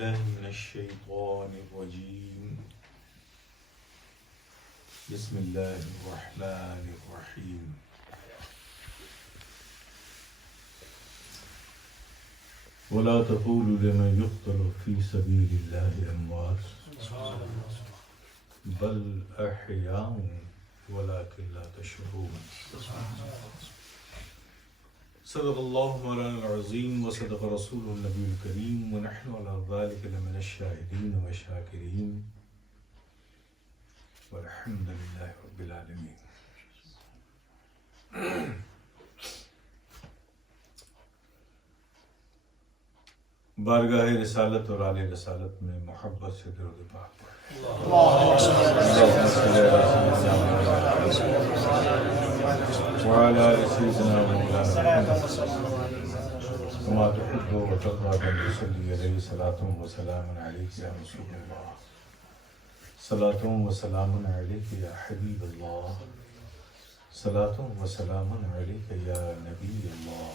بالله من الشيطان الرجيم بسم الله الرحمن الرحيم ولا تقولوا لمن يقتل في سبيل الله أموات بل أحياء ولكن لا تشعرون صدق الله مولانا العظيم وصدق رسوله النبي الكريم ونحن على ذلك لمن الشاهدين والشاكرين والحمد لله رب العالمين. بارگاہ رسالت اور آل رسالت میں محبت سے درود پاک پڑھیں. وعلى آل سيدنا مولانا محمد كما تحب وترضى أن يصلي عليه صلاة وسلام عليك يا رسول الله صلاة وسلام عليك يا حبيب الله صلاة وسلام عليك يا نبي الله.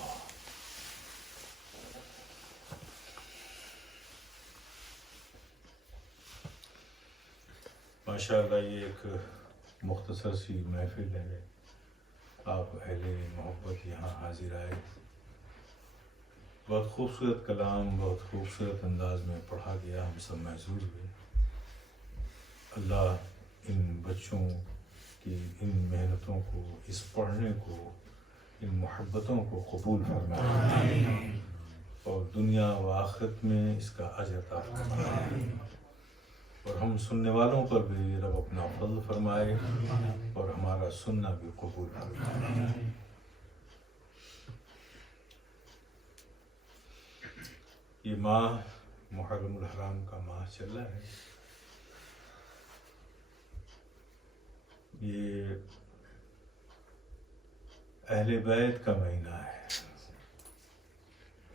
ماشاءاللہ یہ ایک مختصر سی محفل ہے. آپ اہل محبت یہاں حاضر آئے. بہت خوبصورت کلام بہت خوبصورت انداز میں پڑھا گیا. ہم سب محظوظ ہوئے. اللہ ان بچوں کی ان محنتوں کو اس پڑھنے کو ان محبتوں کو قبول فرمائے اور دنیا و آخرت میں اس کا اجر عطا فرمائے اور ہم سننے والوں پر بھی رب اپنا فضل فرمائے اور ہمارا سننا بھی قبول فرمائے. یہ ماہ محرم الحرام کا ماہ چل رہا ہے. یہ اہل بیت کا مہینہ ہے.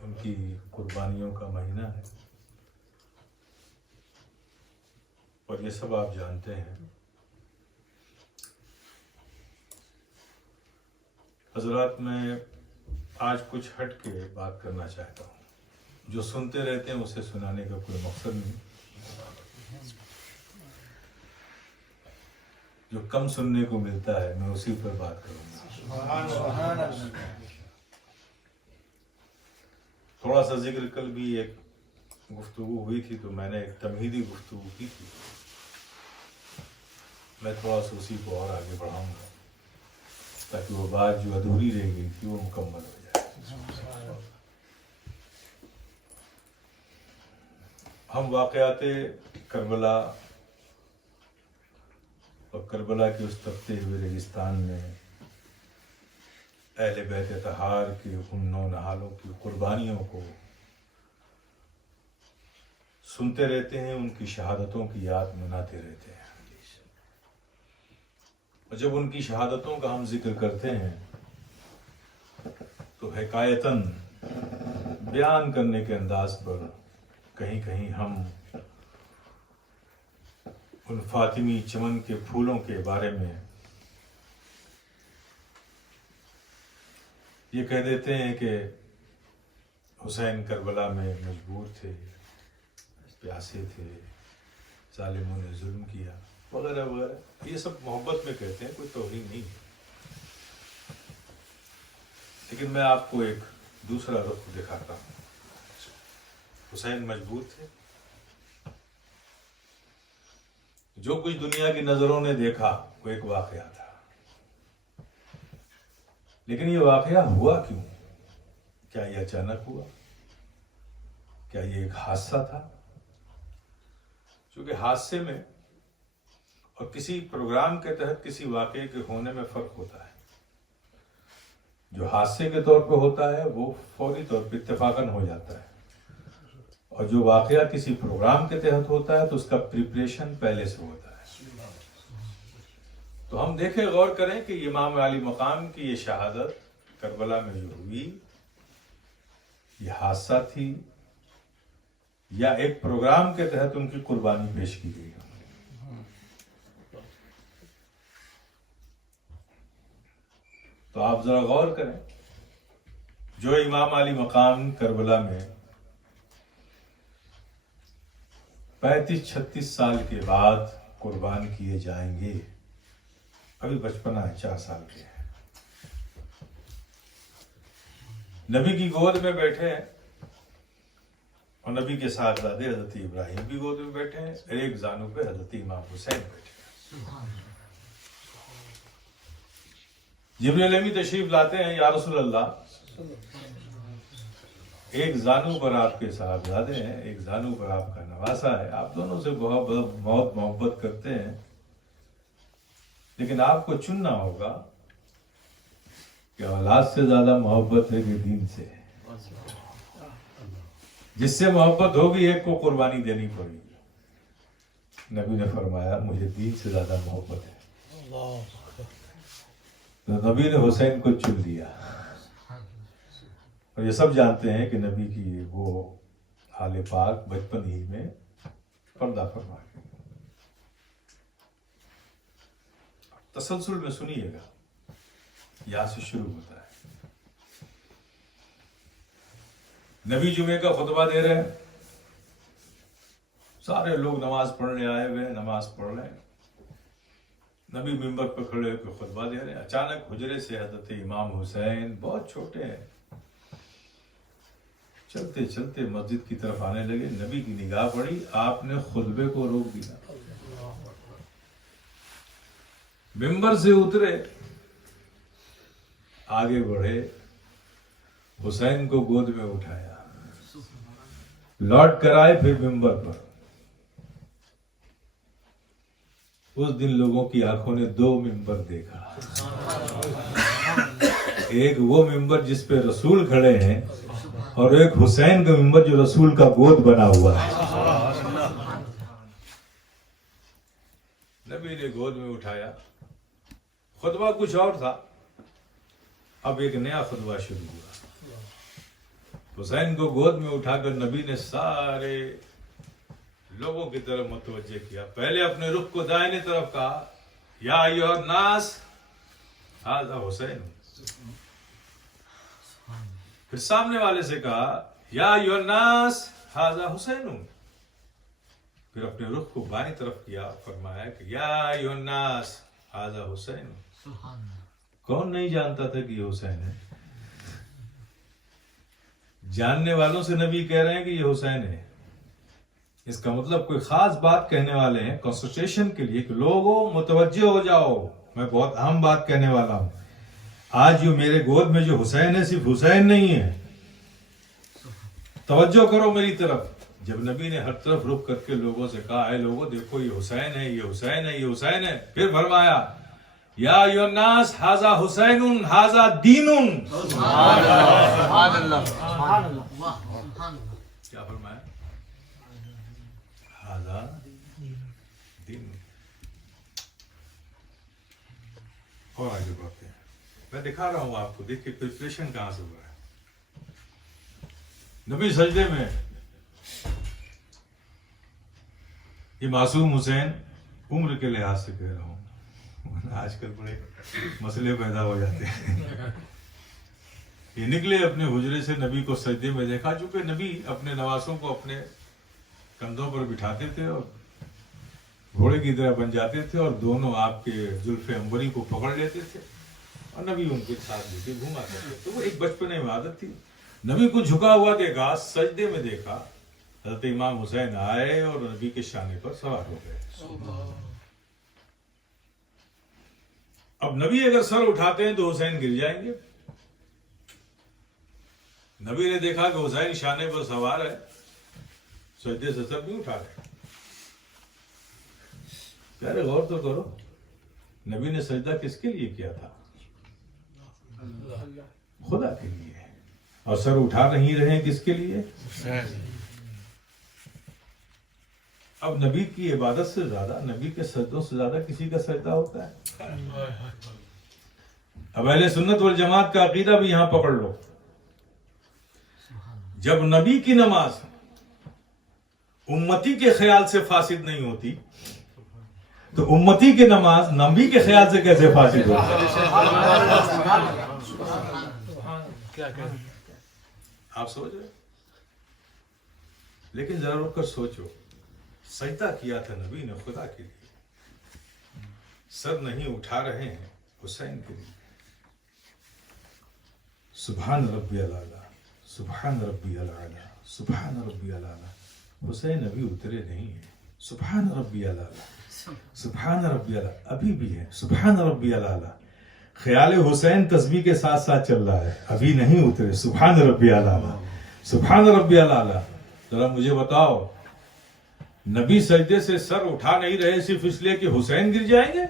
ان کی قربانیوں کا مہینہ ہے اور یہ سب آپ جانتے ہیں. حضرات میں آج کچھ ہٹ کے بات کرنا چاہتا ہوں. جو سنتے رہتے ہیں اسے سنانے کا کوئی مقصد نہیں. جو کم سننے کو ملتا ہے میں اسی پر بات کروں گا. تھوڑا سا ذکر کل بھی ایک گفتگو ہوئی تھی تو میں نے ایک تمہیدی گفتگو کی تھی. میں تھوڑا سا اسی کو اور آگے بڑھاؤں گا تاکہ وہ بات جو ادھوری رہ گئی تھی وہ مکمل ہو جائے. ہم واقعات کربلا اور کربلا کے اس تپتے ہوئے ریگستان میں اہل بیت طہار کے ان نو نہالوں کی قربانیوں کو سنتے رہتے ہیں. ان کی شہادتوں کی یاد مناتے رہتے ہیں اور جب ان کی شہادتوں کا ہم ذکر کرتے ہیں تو حکایتاً بیان کرنے کے انداز پر کہیں کہیں ہم ان فاطمی چمن کے پھولوں کے بارے میں یہ کہہ دیتے ہیں کہ حسین کربلا میں مجبور تھے, پیاسے تھے, ظالموں نے ظلم کیا وغیرہ وغیرہ. یہ سب محبت میں کہتے ہیں, کوئی توہین نہیں ہے. لیکن میں آپ کو ایک دوسرا رخ دکھاتا ہوں. حسین مجبور تھے. جو کچھ دنیا کی نظروں نے دیکھا وہ ایک واقعہ تھا. لیکن یہ واقعہ ہوا کیوں؟ کیا یہ اچانک ہوا؟ کیا یہ ایک حادثہ تھا؟ چونکہ حادثے میں اور کسی پروگرام کے تحت کسی واقعے کے ہونے میں فرق ہوتا ہے. جو حادثے کے طور پہ ہوتا ہے وہ فوری طور پہ اتفاقاً ہو جاتا ہے اور جو واقعہ کسی پروگرام کے تحت ہوتا ہے تو اس کا پریپریشن پہلے سے ہوتا ہے. تو ہم دیکھیں, غور کریں کہ امام علی مقام کی یہ شہادت کربلا میں جو ہوئی یہ حادثہ تھی یا ایک پروگرام کے تحت ان کی قربانی پیش کی گئی. تو آپ ذرا غور کریں, جو امام علی مقام کربلا میں 35-36 سال کے بعد قربان کیے جائیں گے. ابھی بچپنا ہے، 4 سال کے ہیں. نبی کی گود میں بیٹھے ہیں اور نبی کے صاحبزادے حضرت ابراہیم بھی گود میں بیٹھے ہیں، اور ایک زانو پہ حضرت امام حسین بیٹھے ہیں. جبریل امین تشریف لاتے ہیں، یا رسول اللہ، ایک زانو پر آپ کے صاحبزادے ہیں، ایک زانو پر آپ کا نواسا ہے، آپ دونوں سے بہت محبت کرتے ہیں، لیکن آپ کو چننا ہوگا کہ اولاد سے زیادہ محبت ہے کہ دین سے. جس سے محبت ہوگی ایک کو قربانی دینی پڑے گی. نبی نے فرمایا مجھے دین سے زیادہ محبت ہے. تو نبی نے حسین کو چن لیا. اور یہ سب جانتے ہیں کہ نبی کی وہ آل پاک بچپن ہی میں پردہ فرما گئے. تسلسل میں سنیے گا، یہاں سے شروع ہوتا ہے. نبی جمعے کا خطبہ دے رہے ہیں، سارے لوگ نماز پڑھنے آئے ہوئے ہیں، نماز پڑھ رہے ہیں. نبی ممبر پہ کھڑے ہو کے خطبہ دے رہے ہیں. اچانک حجرے سے حضرت امام حسین بہت چھوٹے ہیں، چلتے چلتے مسجد کی طرف آنے لگے. نبی کی نگاہ پڑی، آپ نے خطبے کو روک دیا. ممبر سے اترے، آگے بڑھے، حسین کو گود میں اٹھایا، لوٹ کر آئے پھر ممبر پر. اس دن لوگوں کی آنکھوں نے 2 ممبر دیکھا. ایک وہ ممبر جس پہ رسول کھڑے ہیں، اور ایک حسین کا ممبر جو رسول کا گود بنا ہوا ہے. نبی نے گود میں اٹھایا. خطبہ کچھ اور تھا، اب ایک نیا خطبہ شروع ہوا. حسین کو گود میں اٹھا کر نبی نے سارے لوگوں کی طرف متوجہ کیا. پہلے اپنے رخ کو دائیں طرف کہا، یا ایھا الناس ھذا حسین. پھر سامنے والے سے کہا، یا ایھا الناس ھذا حسین. پھر اپنے رخ کو بائیں طرف کیا، فرمایا کہ یا ایھا الناس ھذا حسین. کون نہیں جانتا تھا کہ یہ حسین ہے؟ جاننے والوں سے نبی کہہ رہے ہیں کہ یہ حسین ہے. اس کا مطلب کوئی خاص بات کہنے والے ہیں کنسنٹریشن کے لیے کہ لوگوں متوجہ ہو جاؤ، میں بہت اہم بات کہنے والا ہوں. آج جو میرے گود میں جو حسین ہے صرف حسین نہیں ہے، توجہ کرو میری طرف. جب نبی نے ہر طرف رخ کر کے لوگوں سے کہا، اے لوگوں دیکھو یہ حسین ہے، یہ حسین ہے، یہ حسین ہے، پھر فرمایا یا ایھا الناس ھذا حسین ھذا دین. سبحان اللہ، سبحان اللہ. کیا فرمایا؟ ھذا دین. اور آگے بڑھتے ہیں. میں دکھا رہا ہوں آپ کو، دیکھیے پریپریشن کہاں سے ہوا ہے. نبی سجدے میں. یہ معصوم حسین عمر کے لحاظ سے کہہ رہا ہوں، آج کل بڑے مسئلے پیدا ہو جاتے ہیں. یہ نکلے اپنے حجرے سے، نبی کو سجدے میں دیکھا. چونکہ نبی اپنے نواسوں کو اپنے کندھوں پر بٹھاتے تھے اور گھوڑے کی طرح بن جاتے تھے، اور دونوں آپ کے زلف عنبری کو پکڑ لیتے تھے اور نبی ان کے ساتھ لے کے گھوما کرتے. تو وہ ایک بچپنے میں عادت تھی. نبی کو جھکا ہوا دیکھا، سجدے میں دیکھا. حضرت امام حسین آئے اور نبی کے شانے پر سوار ہو گئے. اب نبی اگر سر اٹھاتے ہیں تو حسین گر جائیں گے. نبی نے دیکھا کہ حسین شانے پر سوار ہے، سجدے سے سر نہیں اٹھا رہے. پیارے غور تو کرو، نبی نے سجدہ کس کے لیے کیا تھا؟ خدا کے لیے. اور سر اٹھا نہیں رہے ہیں کس کے لیے؟ اب نبی کی عبادت سے زیادہ، نبی کے سجدوں سے زیادہ کسی کا سجدہ ہوتا ہے؟ اب اہل سنت والجماعت کا عقیدہ بھی یہاں پکڑ لو. جب نبی کی نماز امتی کے خیال سے فاسد نہیں ہوتی تو امتی کی نماز نبی کے خیال سے کیسے فاسد ہوتی؟ آپ سوچ رہے؟ لیکن ذرا رک کر سوچو. سجدہ کیا تھا نبی نے خدا کے لیے، سر نہیں اٹھا رہے ہیں حسین کے لیے. سبحان ربی الاعلیٰ، سبحان ربی الاعلیٰ، سبحان ربی الاعلیٰ. حسین ابھی اترے نہیں ہیں. سبحان ربی الاعلیٰ، سبحان ربی الاعلیٰ ابھی بھی ہے. سبحان ربی الاعلیٰ. خیال حسین تسبیح کے ساتھ ساتھ چل رہا ہے، ابھی نہیں اترے. سبحان ربی الاعلیٰ، سبحان ربی الاعلیٰ. ذرا مجھے بتاؤ، نبی سجدے سے سر اٹھا نہیں رہے صرف اس لیے کہ حسین گر جائیں گے؟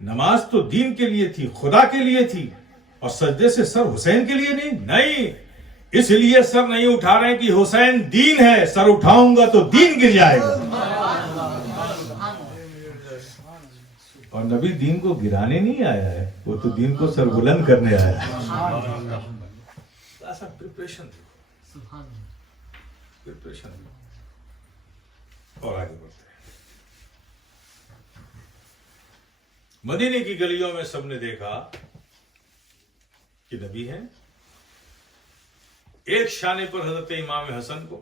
نماز تو دین کے لیے تھی، خدا کے لیے تھی، اور سجدے سے سر حسین کے لیے نہیں. اس لیے سر نہیں اٹھا رہے کہ حسین دین ہے، سر اٹھاؤں گا تو دین گر جائے گا. اور نبی دین کو گرانے نہیں آیا ہے، وہ تو دین کو سر بلند کرنے آیا ہے. ایسا پریپریشن اور آگے بڑھتے ہیں. مدینے کی گلیوں میں سب نے دیکھا کہ نبی ہیں. ایک شانے پر حضرت امام حسن کو،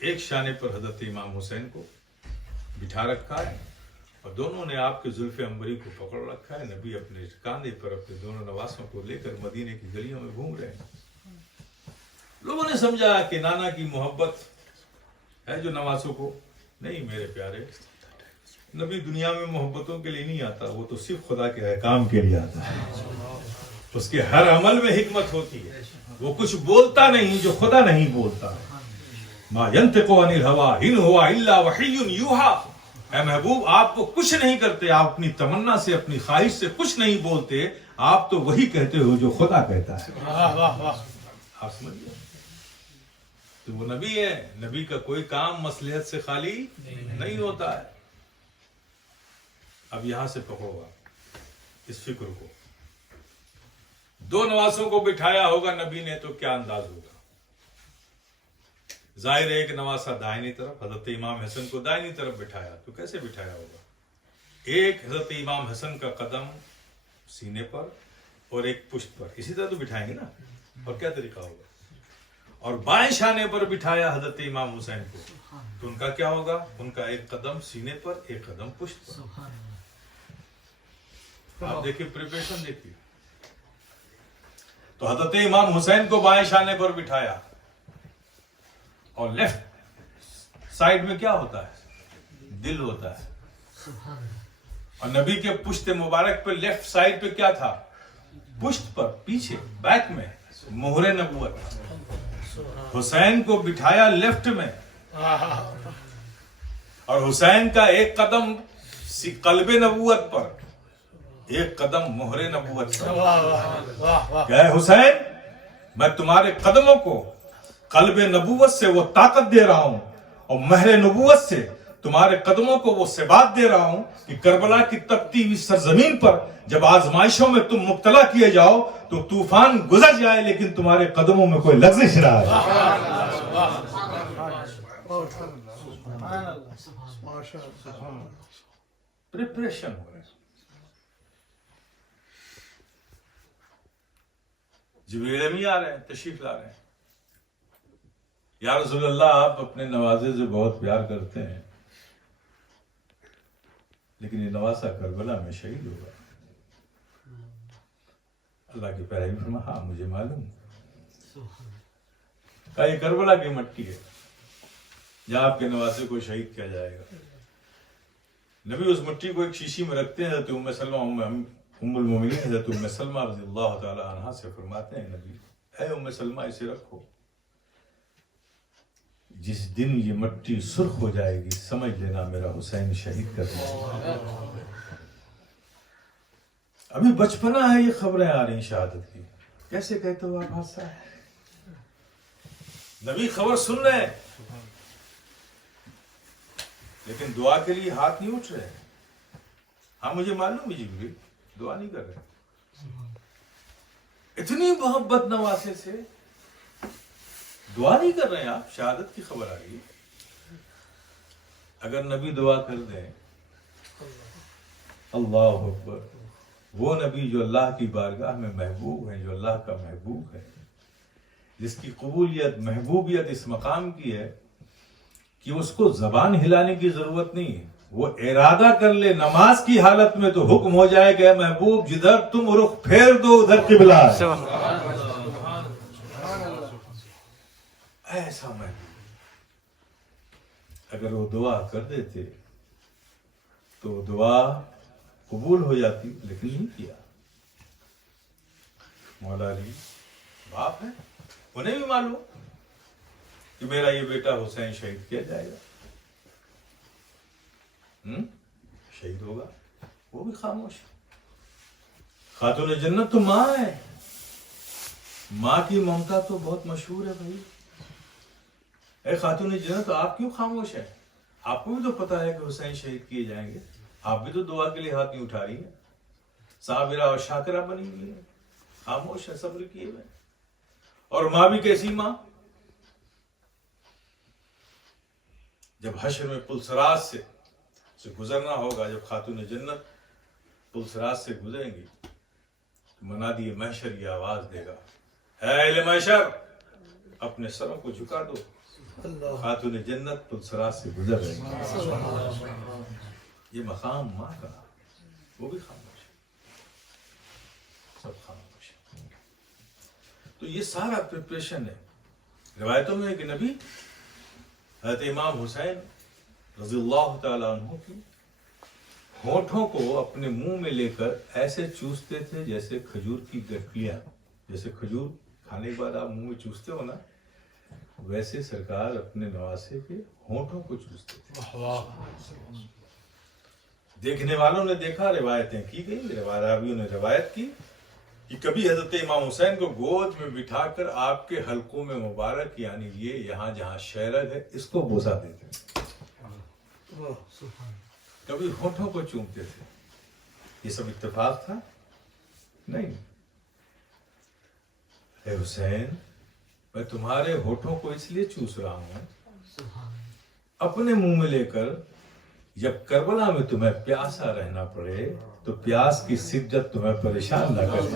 ایک شانے پر حضرت امام حسین کو بٹھا رکھا ہے، اور دونوں نے آپ کے زلف عنبری کو پکڑ رکھا ہے. نبی اپنے کاندھے پر اپنے دونوں نواسوں کو لے کر مدینے کی گلیوں میں گھوم رہے ہیں. لوگوں نے سمجھا کہ نانا کی محبت ہے جو نواسوں کو. نہیں میرے پیارے، نبی دنیا میں محبتوں کے لیے نہیں آتا، وہ تو صرف خدا کے احکام کے لیے آتا ہے. اس کے ہر عمل میں حکمت ہوتی ہے. وہ کچھ بولتا نہیں جو خدا نہیں بولتا. ما ينطق عن الهوى ان هو الا وحی یوحى. اے محبوب، آپ کو کچھ نہیں کرتے، آپ اپنی تمنا سے، اپنی خواہش سے کچھ نہیں بولتے، آپ تو وہی کہتے ہو جو خدا کہتا ہے. آپ سمجھ گئے؟ تو وہ نبی ہے. نبی کا کوئی کام مصلحت سے خالی نہیں ہوتا ہے. اب یہاں سے پکڑو آپ اس فکر کو. دو نواسوں کو بٹھایا ہوگا نبی نے تو کیا انداز ہوگا؟ ظاہر ہے ایک نواسا دائنی طرف، حضرت امام حسن کو دائنی طرف بٹھایا، تو کیسے بٹھایا ہوگا؟ ایک حضرت امام حسن کا قدم سینے پر اور ایک پشت پر، اسی طرح تو بٹھائیں گے نا. اور کیا طریقہ ہوگا؟ اور بائیں شانے پر بٹھایا حضرت امام حسین کو، تو ان کا کیا ہوگا؟ ان کا ایک قدم سینے پر، ایک قدم پشت پر. آپ دیکھیے پریپریشن دیکھیے. تو حضرت امام حسین کو بائیں شانے پر بٹھایا، اور لیفٹ سائڈ میں کیا ہوتا ہے؟ دل ہوتا ہے. اور نبی کے پشت مبارک پہ لیفٹ سائڈ پہ کیا تھا؟ پشت پر پیچھے بیک میں مہر نبوت. حسین کو بٹھایا لیفٹ میں، اور حسین کا ایک قدم قلب نبوت پر، ایک قدم مہر نبوت پر. کہ حسین، میں تمہارے قدموں کو قلب نبوت سے وہ طاقت دے رہا ہوں، اور مہر نبوت سے تمہارے قدموں کو وہ ثبات دے رہا ہوں کہ کربلا کی تپتی ہوئی سرزمین پر جب آزمائشوں میں تم مبتلا کیے جاؤ تو طوفان گزر جائے لیکن تمہارے قدموں میں کوئی لغزش نہ آئے. پریپریشن ہو رہا ہے. جبریل امین آ رہے ہیں، تشریف لا رہے ہیں. یا رسول اللہ، آپ اپنے نوازے سے بہت پیار کرتے ہیں، لیکن یہ نواسا کربلا میں شہید ہوگا. اللہ کے پیارے فرما، ہاں مجھے معلوم. کہا یہ کربلا کی مٹی ہے جہاں آپ کے نواسے کو شہید کیا جائے گا. نبی اس مٹی کو ایک شیشی میں رکھتے ہیں. حضرت ام سلمہ ام المومنین حضرت ام سلمہ رضی اللہ تعالی عنہا سے فرماتے ہیں، نبی اے ام سلمہ اسے رکھو، جس دن یہ مٹی سرخ ہو جائے گی سمجھ لینا میرا حسین شہید کر دیا. ابھی بچپنا ہے، یہ خبریں آ رہی شہادت کی. کیسے کہتے ہو آپ حادثہ ہے؟ نبی خبر سن رہے ہیں لیکن دعا کے لیے ہاتھ نہیں اٹھ رہے. ہاں مجھے معلوم ہے جبریل دعا نہیں کر رہے. اتنی محبت نواسے سے دعا نہیں کر رہے ہیں آپ. شہادت کی خبر آ گئی. اگر نبی دعا کر دیں، اللہ اکبر. وہ نبی جو اللہ کی بارگاہ میں محبوب ہے، جو اللہ کا محبوب ہے، جس کی قبولیت محبوبیت اس مقام کی ہے کہ اس کو زبان ہلانے کی ضرورت نہیں ہے، وہ ارادہ کر لے نماز کی حالت میں تو حکم ہو جائے کہ محبوب جدھر تم رخ پھیر دو ادھر قبلہ ہے۔ ایسا محبوب اگر وہ دعا کر دیتے تو دعا قبول ہو جاتی، لیکن نہیں کیا۔ مولا علی باپ ہے، انہیں بھی معلوم کہ میرا یہ بیٹا حسین شہید کیا جائے گا، شہید ہوگا، وہ بھی خاموش۔ خاتون جنت تو ماں ہے، ماں کی ممتا تو بہت مشہور ہے بھائی۔ اے خاتون جنت، آپ کیوں خاموش ہے؟ آپ کو بھی تو پتا ہے کہ حسین شہید کیے جائیں گے، آپ بھی تو دعا کے لیے ہاتھ نہیں اٹھا رہی ہیں، صابرہ اور شاکرہ بنی ہوئی ہے، خاموش ہے، صبر کیے ہوئے۔ اور ماں بھی کیسی ماں؟ جب حشر میں پلسرات سے گزرنا ہوگا، جب خاتون جنت پلسرات سے گزریں گی تو منادی محشر یہ آواز دے گا، اے اہل محشر اپنے سروں کو جھکا دو، خاتون جنت پلسرات سے گزر رہی ہے۔ یہ مقام ماں کا، وہ بھی خاموش ہے، سب خاموش ہے۔ تو یہ سارا پریپریشن ہے۔ روایتوں میں ہے کہ نبی حضرت امام حسین رضی اللہ تعالیٰ عنہ کی ہونٹوں کو اپنے منہ میں لے کر ایسے چوستے تھے جیسے کھجور کی گٹلیاں، جیسے کھجور کھانے کے بعد آپ منہ میں چوستے ہو نا، ویسے سرکار اپنے نواسے کے ہونٹوں کو چوستے تھے۔ دیکھنے والوں نے دیکھا، روایتیں کی گئی، راویوں نے روایت کی کہ کبھی حضرت امام حسین کو گود میں بٹھا کر آپ کے حلقوں میں مبارک، یعنی یہ یہاں جہاں شہرگ ہے، اس کو بوسا دیتے تھے، کبھی ہونٹوں کو چومتے تھے۔ یہ سب اتفاق تھا؟ نہیں۔ اے حسین، میں تمہارے ہونٹوں کو اس لیے چوس رہا ہوں اپنے منہ میں لے کر، جب کربلا میں تمہیں پیاسا رہنا پڑے تو پیاس کی شدت تمہیں پریشان نہ کرے،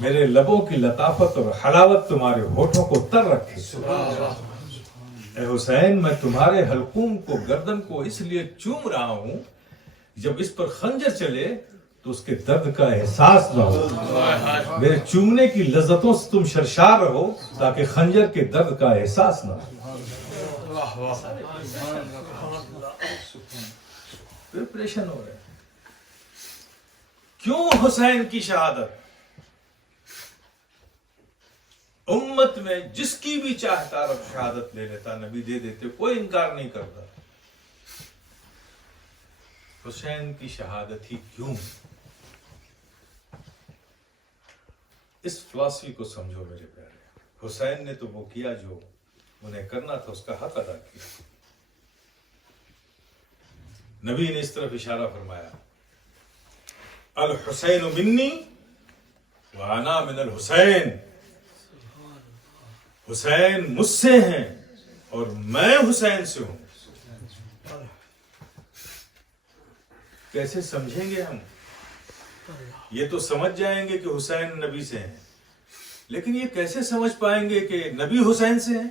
میرے لبوں کی لطافت اور حلاوت تمہارے ہونٹوں کو تر رکھے۔ اے حسین، میں تمہارے حلقوم کو، گردن کو اس لیے چوم رہا ہوں جب اس پر خنجر چلے تو اس کے درد کا احساس نہ ہو، میرے چومنے کی لذتوں سے تم سرشار رہو تاکہ خنجر کے درد کا احساس نہ ہو۔ پریپریشن ہو رہا ہے۔ کیوں حسین کی شہادت؟ امت میں جس کی بھی چاہتا رب شہادت لے لیتا، نبی دے دیتے، کوئی انکار نہیں کرتا۔ حسین کی شہادت ہی کیوں؟ اس فلسفی کو سمجھو میرے پیارے۔ حسین نے تو وہ کیا جو انہیں کرنا تھا، اس کا حق ادا کیا۔ نبی نے اس طرف اشارہ فرمایا، الحسین منی وانا من الحسین، حسین مجھ سے ہیں اور میں حسین سے ہوں۔ کیسے سمجھیں گے ہم؟ یہ تو سمجھ جائیں گے کہ حسین نبی سے ہیں، لیکن یہ کیسے سمجھ پائیں گے کہ نبی حسین سے ہیں؟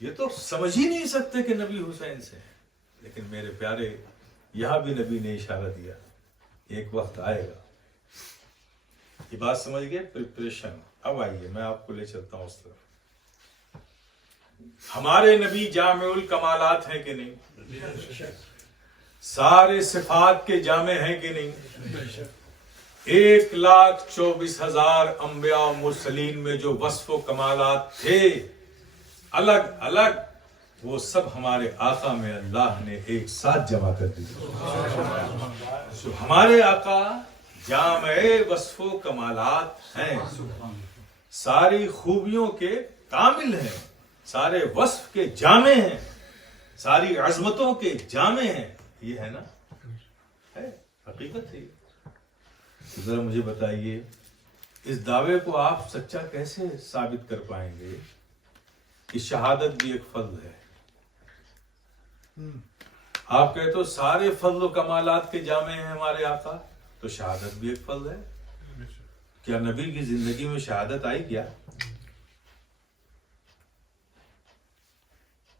یہ تو سمجھ ہی نہیں سکتے کہ نبی حسین سے ہیں۔ لیکن میرے پیارے، یہاں بھی نبی نے اشارہ دیا، ایک وقت آئے گا۔ یہ بات سمجھ گئے؟ پریپریشن۔ اب آئیے میں آپ کو لے چلتا ہوں اس طرف۔ ہمارے نبی جامع الکمالات ہیں کہ نہیں؟ سارے صفات کے جامع ہیں کہ نہیں؟ 1,24,000 انبیاء و مرسلین میں جو وصف و کمالات تھے الگ الگ، وہ سب ہمارے آقا میں اللہ نے ایک ساتھ جمع کر دی۔ ہمارے آقا جامع وصف و کمالات ہیں، ساری خوبیوں کے کامل ہیں، سارے وصف کے جامع ہیں، ساری عظمتوں کے جامع ہیں۔ یہ ہے نا، ہے حقیقت ہے۔ ذرا مجھے بتائیے، اس دعوے کو آپ سچا کیسے ثابت کر پائیں گے کہ شہادت بھی ایک فضل ہے؟ آپ کہتے ہو سارے فضل و کمالات کے جامع ہیں ہمارے آقا، تو شہادت بھی ایک فضل ہے۔ کیا نبی کی زندگی میں شہادت آئی کیا؟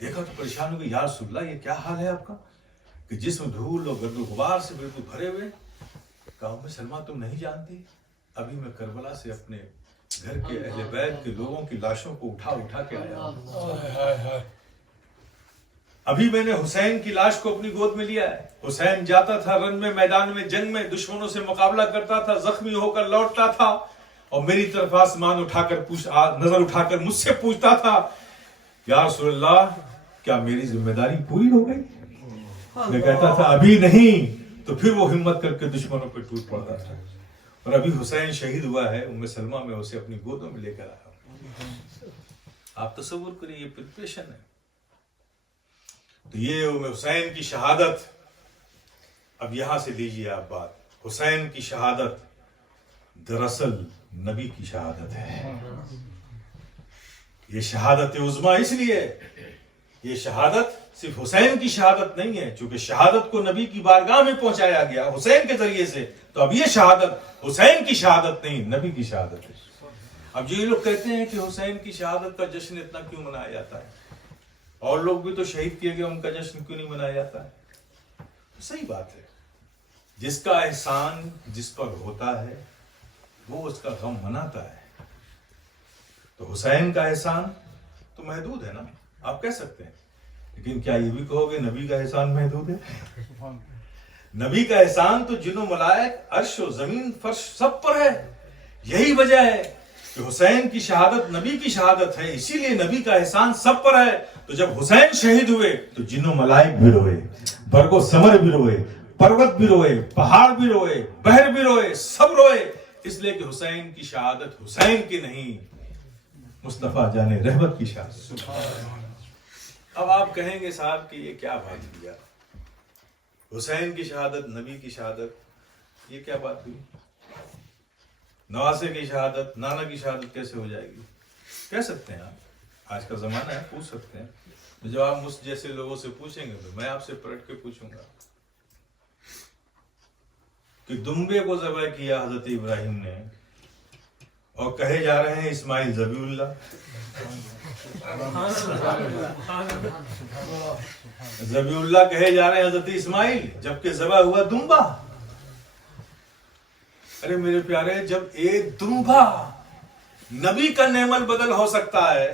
دیکھا تو پریشان ہو گئے، یا رسول اللہ یہ کیا حال ہے آپ کا کہ جسم دھول اور گرد و غبار سے بالکل بھرے ہوئے؟ کہا ام سلمہ تم نہیں جانتی، ابھی میں کربلا سے اپنے گھر کے اہل بیت کے لوگوں کی لاشوں کو اٹھا کے آیا ہوں، ابھی میں نے حسین کی لاش کو اپنی گود میں لیا ہے۔ حسین جاتا تھا رن میں، میدان میں، جنگ میں، دشمنوں سے مقابلہ کرتا تھا، زخمی ہو کر لوٹتا تھا اور میری طرف آسمان نظر اٹھا کر مجھ سے پوچھتا تھا، یا رسول اللہ کیا میری ذمہ داری پوری ہو گئی؟ میں کہتا تھا ابھی نہیں، تو پھر وہ ہمت کر کے دشمنوں پہ ٹوٹ پڑتا تھا۔ اور ابھی حسین شہید ہوا ہے، ام سلمہ میں اسے اپنی گودوں میں لے کر آیا ہوں۔ آپ تصور کریں، یہ پریپریشن ہے۔ تو یہ ام حسین کی شہادت، اب یہاں سے لیجیے آپ بات، حسین کی شہادت دراصل نبی کی شہادت ہے۔ یہ شہادت عظمیٰ اس لیے، یہ شہادت صرف حسین کی شہادت نہیں ہے، چونکہ شہادت کو نبی کی بارگاہ میں پہنچایا گیا حسین کے ذریعے سے، تو اب یہ شہادت حسین کی شہادت نہیں، نبی کی شہادت ہے۔ اب جو یہ لوگ کہتے ہیں کہ حسین کی شہادت کا جشن اتنا کیوں منایا جاتا ہے، اور لوگ بھی تو شہید کیے گئے، ان کا جشن کیوں نہیں منایا جاتا ہے؟ صحیح بات ہے، جس کا احسان جس پر ہوتا ہے وہ اس کا غم مناتا ہے۔ تو حسین کا احسان تو محدود ہے نا، آپ کہہ سکتے ہیں، لیکن کیا یہ بھی کہو گے نبی کا احسان محدود ہے؟ نبی کا احسان تو جن و ملائک، عرش و زمین، فرش سب پر ہے۔ یہی وجہ ہے کہ حسین کی شہادت نبی کی شہادت ہے، اسی لیے نبی کا احسان سب پر ہے۔ تو جب حسین شہید ہوئے تو جن و ملائک بھی روئے، برگ و ثمر بھی روئے، پروت بھی روئے، پہاڑ بھی روئے، بحر بھی روئے، سب روئے، اس لیے کہ حسین کی شہادت حسین کی نہیں، مصطفیٰ جان رحمت کی شہادت۔ اب آپ کہیں گے صاحب کہ یہ کیا بات ہوئی یار، حسین کی شہادت نبی کی شہادت، یہ کیا بات ہوئی؟ نواسے کی شہادت نانا کی شہادت کیسے ہو جائے گی؟ کہہ سکتے ہیں آپ، آج کا زمانہ ہے، پوچھ سکتے ہیں۔ تو جب آپ مجھ جیسے لوگوں سے پوچھیں گے تو میں آپ سے پلٹ کے پوچھوں گا کہ دمبے کو ذبح کیا حضرت ابراہیم نے، اور کہے جا رہے ہیں اسماعیل ذبیح اللہ۔ ذبیح اللہ کہے جا رہے ہیں حضرت اسماعیل، جبکہ ذبح ہوا دمبا۔ ارے میرے پیارے، جب ایک دمبا نبی کا نعم البدل ہو سکتا ہے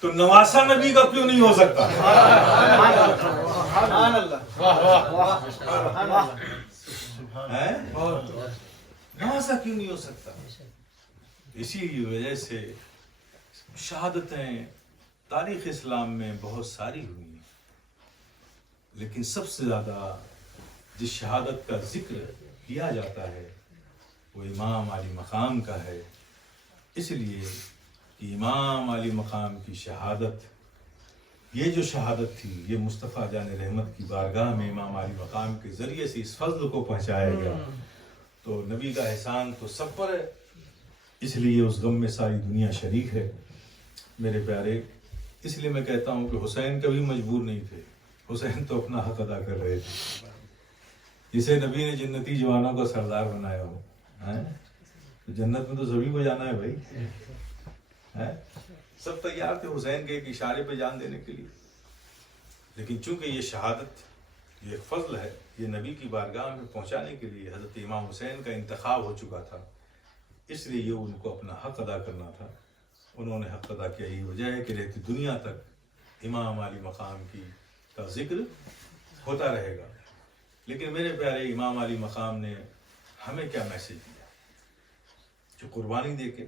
تو نواسا نبی کا کیوں نہیں ہو سکتا؟ نواسا کیوں نہیں ہو سکتا؟ اسی وجہ سے شہادتیں تاریخ اسلام میں بہت ساری ہوئی ہیں، لیکن سب سے زیادہ جس شہادت کا ذکر کیا جاتا ہے وہ امام علی مقام کا ہے، اس لیے کہ امام علی مقام کی شہادت، یہ جو شہادت تھی، یہ مصطفیٰ جان رحمت کی بارگاہ میں امام علی مقام کے ذریعے سے اس فضل کو پہنچایا گیا۔ تو نبی کا احسان تو سب پر ہے، اس لیے اس غم میں ساری دنیا شریک ہے میرے پیارے۔ اس لیے میں کہتا ہوں کہ حسین کبھی مجبور نہیں تھے، حسین تو اپنا حق ادا کر رہے تھے۔ جسے نبی نے جنتی جوانوں کا سردار بنایا ہو، تو جنت میں تو سبھی کو جانا ہے بھائی، سب تیار تھے حسین کے ایک اشارے پہ جان دینے کے لیے، لیکن چونکہ یہ شہادت، یہ ایک فضل ہے، یہ نبی کی بارگاہ میں پہنچانے کے لیے حضرت امام حسین کا انتخاب ہو چکا تھا، اس لیے یہ ان کو اپنا حق ادا کرنا تھا۔ انہوں نے حق ادا کیا، یہی وجہ ہے کہ رہتی دنیا تک امام علی مقام کا ذکر ہوتا رہے گا۔ لیکن میرے پیارے، امام علی مقام نے ہمیں کیا میسج دیا؟ جو قربانی دے کے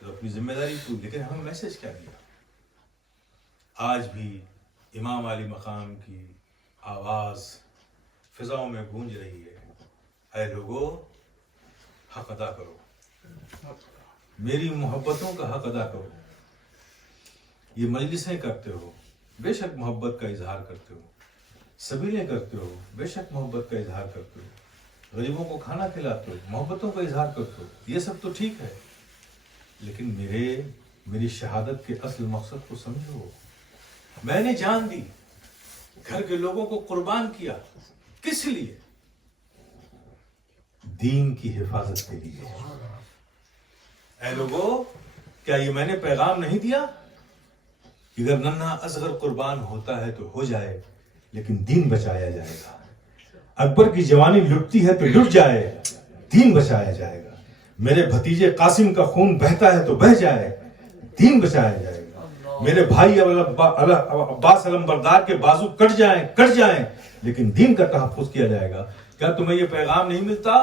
جو اپنی ذمہ داری پوری، لیکن ہمیں میسج کیا دیا؟ آج بھی امام علی مقام کی آواز فضاؤں میں گونج رہی ہے، اے لوگو حق ادا کرو، میری محبتوں کا حق ادا کرو۔ یہ مجلسیں کرتے ہو، بے شک محبت کا اظہار کرتے ہو، سبیلیں کرتے ہو، بے شک محبت کا اظہار کرتے ہو، غریبوں کو کھانا کھلاتے ہو، محبتوں کا اظہار کرتے ہو، یہ سب تو ٹھیک ہے، لیکن میری شہادت کے اصل مقصد کو سمجھو۔ میں نے جان دی، گھر کے لوگوں کو قربان کیا، کس لیے؟ دین کی حفاظت کے لیے۔ اے لوگو، کیا یہ میں نے پیغام نہیں دیا؟ کہ اگر ننھا اصغر قربان ہوتا ہے تو ہو جائے لیکن دین بچایا جائے گا. اکبر کی جوانی لٹتی ہے تو لٹ جائے، دین بچایا جائے گا. میرے بھتیجے قاسم کا خون بہتا ہے تو بہہ جائے، دین بچایا جائے گا. میرے بھائی عباس علمبردار کے بازو کٹ جائیں لیکن دین کا تحفظ کیا جائے گا. کیا تمہیں یہ پیغام نہیں ملتا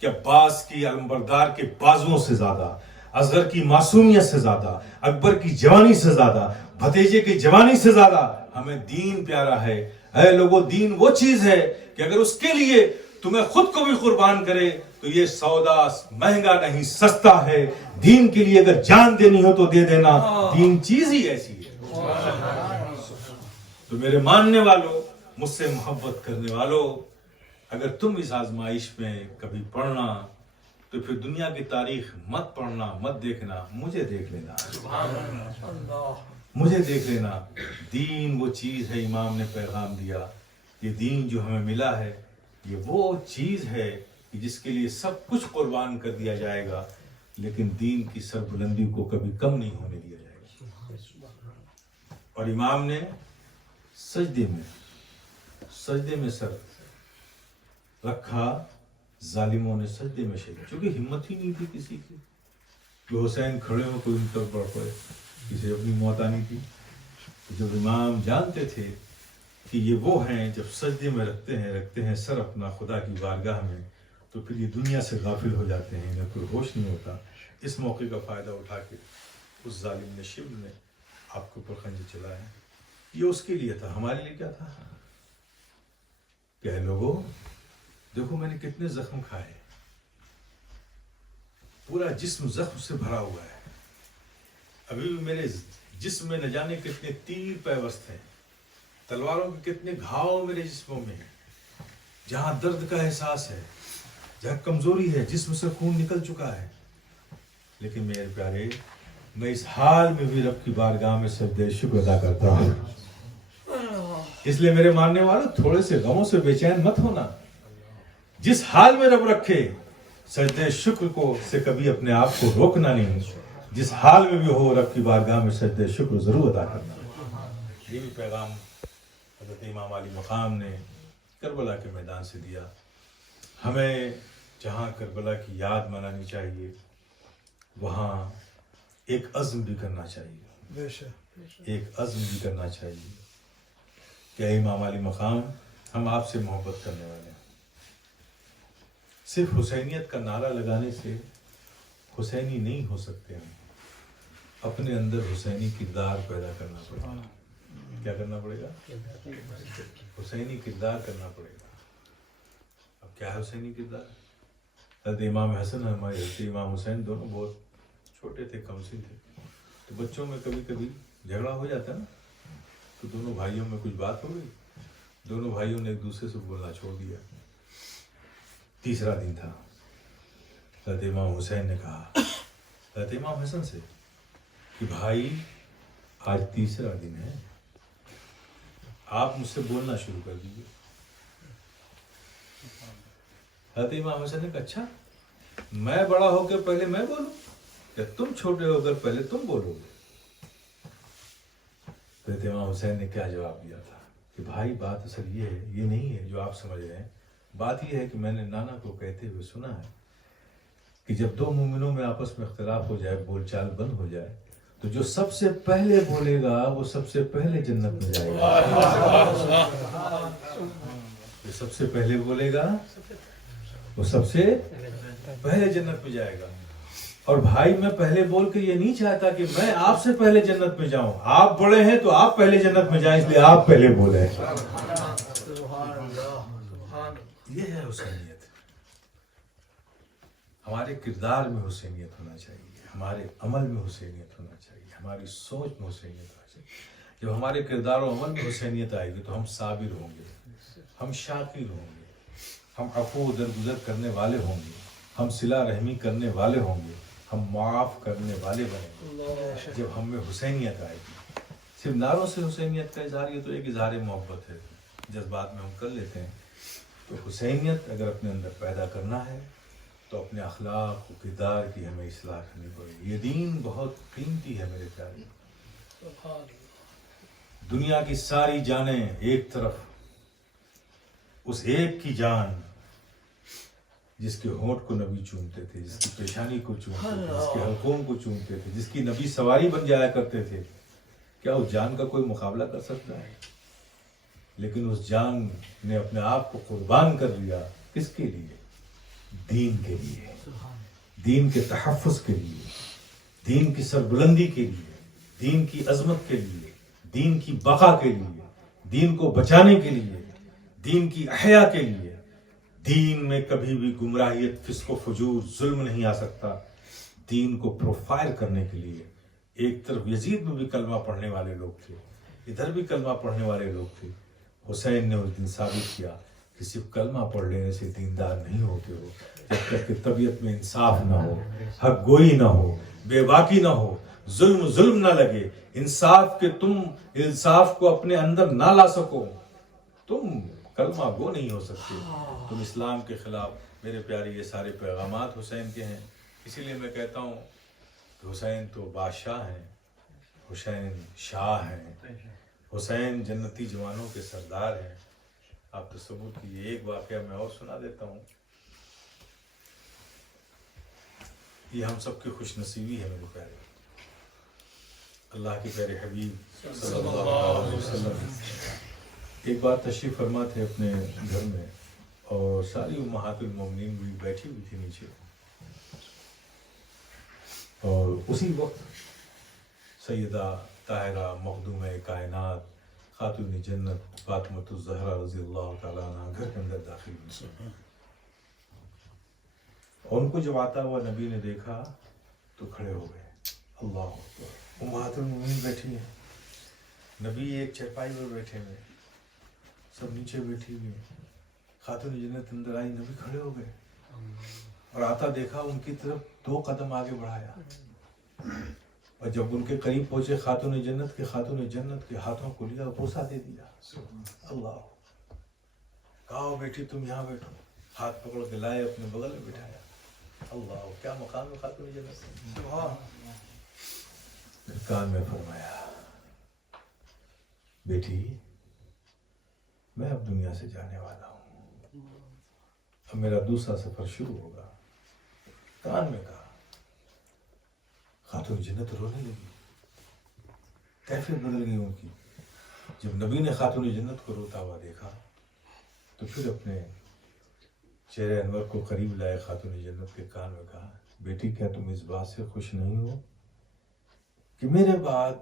کہ عباس کی علمبردار کے بازوؤں سے زیادہ، اصغر کی معصومیت سے زیادہ، اکبر کی جوانی سے زیادہ، بھتیجے کی جوانی سے زیادہ ہمیں دین پیارا ہے. اے لوگوں، دین وہ چیز ہے کہ اگر اس کے لیے تمہیں خود کو بھی قربان کرے تو یہ سودا مہنگا نہیں، سستا ہے. دین کے لیے اگر جان دینی ہو تو دے دینا، دین چیز ہی ایسی ہے. تو میرے ماننے والوں، مجھ سے محبت کرنے والوں، اگر تم اس آزمائش میں کبھی پڑھنا تو پھر دنیا کی تاریخ مت پڑھنا، مت دیکھنا، مجھے دیکھ لینا. مجھے دیکھ لینا. دین وہ چیز ہے، امام نے پیغام دیا. یہ دین جو ہمیں ملا ہے یہ وہ چیز ہے کہ جس کے لیے سب کچھ قربان کر دیا جائے گا، لیکن دین کی سربلندی کو کبھی کم نہیں ہونے دیا جائے گا. اور امام نے سجدے میں سر رکھا. ظالموں نے سجدے میں شہید، چونکہ ہمت ہی نہیں تھی کسی کی کہ حسین کھڑے ہو کوئی ان پر پڑ پڑے، کسی اپنی موت آنی تھی. جب امام جانتے تھے کہ یہ وہ ہیں جب سجدے میں رکھتے ہیں سر اپنا خدا کی بارگاہ میں، تو پھر یہ دنیا سے غافل ہو جاتے ہیں، انہیں کوئی ہوش نہیں ہوتا. اس موقع کا فائدہ اٹھا کے اس ظالم نے شبل نے آپ کے اوپر خنجر چلایا. یہ اس کے لیے تھا، ہمارے لیے کیا تھا؟ کہ لوگوں دیکھو میں نے کتنے زخم کھائے، پورا جسم زخم سے بھرا ہوا ہے. ابھی بھی میرے جسم میں نہ جانے کتنے تیر پیوست ہیں، تلواروں کے کتنے گھاؤ میرے جسموں میں ہیں. جہاں درد کا احساس ہے، جہاں کمزوری ہے، جسم سے خون نکل چکا ہے، لیکن میرے پیارے میں اس حال میں بھی رب کی بارگاہ میں سجدہ شکر ادا کرتا ہوں. اس لیے میرے ماننے والوں تھوڑے سے غموں سے بے چین مت ہونا. جس حال میں رب رکھے سجدہ شکر کو سے کبھی اپنے آپ کو روکنا نہیں. جس حال میں بھی ہو رب کی بارگاہ میں سجدہ شکر ضرور ادا کرنا. یہ بھی پیغام حضرت امام علی مقام نے کربلا کے میدان سے دیا. ہمیں جہاں کربلا کی یاد منانی چاہیے وہاں ایک عزم بھی کرنا چاہیے، ایک عزم بھی کرنا چاہیے کہ اے امام علی مقام، ہم آپ سے محبت کرنے والے ہیں. صرف حسینیت کا نعرہ لگانے سے حسینی نہیں ہو سکتے. ہم اپنے اندر حسینی کردار پیدا کرنا پڑے گا. کیا کرنا پڑے گا؟ حسینی کردار کرنا پڑے گا. اب کیا ہے حسینی کردار؟ حضرت امام حسن ہمارے حضرت امام حسین دونوں بہت چھوٹے تھے، کمسن تھے. تو بچوں میں کبھی کبھی جھگڑا ہو جاتا ہے نا، تو دونوں بھائیوں میں کچھ بات ہو گئی، دونوں بھائیوں نے ایک دوسرے سے بولنا چھوڑ دیا. تیسرا دن تھا. حضرت امام حسین نے کہا حضرت امام حسن سے کہ بھائی آج تیسرا دن ہے، آپ مجھ سے بولنا شروع کر دیجیے. حضرت امام حسن نے کہا اچھا میں بڑا ہو کے پہلے میں بولوں یا تم چھوٹے ہو کر پہلے تم بولو گے؟ حضرت امام حسین نے کیا جواب دیا تھا کہ بھائی بات اصل یہ ہے، یہ نہیں ہے جو آپ سمجھ رہے ہیں. بات یہ ہے کہ میں نے نانا کو کہتے ہوئے سنا ہے کہ جب دو مومنوں میں آپس میں اختلاف ہو جائے، بول چال بند ہو جائے، تو جو سب سے پہلے بولے گا وہ سب سے پہلے جنت میں جائے گا. جو سب سے پہلے بولے گا وہ سب سے پہلے جنت میں جائے گا. اور بھائی میں پہلے بول کے یہ نہیں چاہتا کہ میں آپ سے پہلے جنت میں جاؤں. آپ بڑے ہیں تو آپ پہلے جنت میں جائیں، اس لیے آپ پہلے بولے. یہ ہے حسینیت. ہمارے کردار میں حسینیت ہونا چاہیے، ہمارے عمل میں حسینیت ہونا چاہیے، ہماری سوچ میں حسینیت ہونا چاہیے. جب ہمارے کردار و عمل میں حسینیت آئے گی تو ہم صابر ہوں گے، ہم شاکر ہوں گے، ہم عفو درگزر کرنے والے ہوں گے، ہم صلہ رحمی کرنے والے ہوں گے، ہم معاف کرنے والے بنیں گے. جب ہم میں حسینیت آئے گی. صرف نعروں سے حسینیت کا اظہار، یہ تو ایک اظہار محبت ہے، جذبات میں ہم کر لیتے ہیں. تو حسینیت اگر اپنے اندر پیدا کرنا ہے تو اپنے اخلاق و کردار کی ہمیں اصلاح کرنی پڑے گی. یہ دین بہت قیمتی ہے میرے پیارے. دنیا کی ساری جانیں ایک طرف، اس ایک کی جان جس کے ہونٹ کو نبی چومتے تھے، جس کی پیشانی کو چومتے تھے، جس کے حلقوم کو چومتے تھے، جس کی نبی سواری بن جایا کرتے تھے، کیا اس جان کا کوئی مقابلہ کر سکتا ہے؟ لیکن اس جان نے اپنے آپ کو قربان کر دیا، کس کے لیے؟ دین کے لیے، دین کے تحفظ کے لیے، دین کی سربلندی کے لیے، دین کی عظمت کے لیے، دین کی بقا کے لیے، دین کو بچانے کے لیے، دین کی احیا کے لیے۔ دین میں کبھی بھی گمراہیت، فسق و فجور، ظلم نہیں آ سکتا۔ دین کو پروفائل کرنے کے لیے ایک طرف یزید میں بھی کلمہ پڑھنے والے لوگ تھے، ادھر بھی کلمہ پڑھنے والے لوگ تھے۔ حسین نے اس دن ثابت کیا کہ صرف کلمہ پڑھ لینے سے دیندار نہیں ہوتے ہو، جب تک کہ طبیعت میں انصاف نہ ہو، حق گوئی نہ ہو، بے باکی نہ ہو، ظلم نہ لگے، تم انصاف کو اپنے اندر نہ لا سکو، تم کلمہ گو نہیں ہو سکتے، تم اسلام کے خلاف۔ میرے پیارے، یہ سارے پیغامات حسین کے ہیں۔ اسی لیے میں کہتا ہوں کہ حسین تو بادشاہ ہیں، حسین شاہ ہیں، حسین جنتی جوانوں کے سردار ہیں۔ آپ تصور کیجیے، ایک واقعہ میں اور سنا دیتا ہوں۔ یہ ہم سب کی خوش نصیبی ہے میرے پیارے، اللہ کے پیارے حبیب صلی اللہ علیہ وسلم ایک بار تشریف فرما تھے اپنے گھر میں، اور ساری امہات المومنین بھی بیٹھی ہوئی تھی نیچے، اور اسی وقت سیدہ طاہرہ مخدومہ کائنات خاتون جنت فاطمۃ الزہرا رضی اللہ تعالیٰ عنہ گھر کے اندر داخل ہوئی، اور ان کو جب آتا ہوا نبی نے دیکھا تو کھڑے ہو گئے۔ اللہ اکبر، امہات المومنین بیٹھی ہیں، نبی ایک چرپائی پر بیٹھے ہوئے، سب نیچے بیٹھی ہوئی، خاتون جنت اندر آئی، نبی کھڑے ہو گئے، اور آتا دیکھا ان کی طرف 2 قدم آگے بڑھایا، اور جب ان کے قریب پہنچے خاتون جنت کے ہاتھوں کو لیا اور بوسہ دے دیا۔ اللہ، کہا بیٹی تم یہاں بیٹھو، ہاتھ پکڑ کے لائے اپنے بغل میں بٹھایا۔ اللہ، کیا مقام ہے خاتون جنت۔ پھر کان میں فرمایا، بیٹی میں اب دنیا سے جانے والا ہوں، اب میرا دوسرا سفر شروع ہوگا۔ کان میں کہا۔ خاتون جنت رونے لگی، کیفیت بدل گئی ان کی۔ جب نبی نے خاتون جنت کو روتا ہوا دیکھا تو پھر اپنے چہرے انور کو قریب لائے، خاتون جنت کے کان میں کہا، بیٹی کیا تم اس بات سے خوش نہیں ہو کہ میرے بعد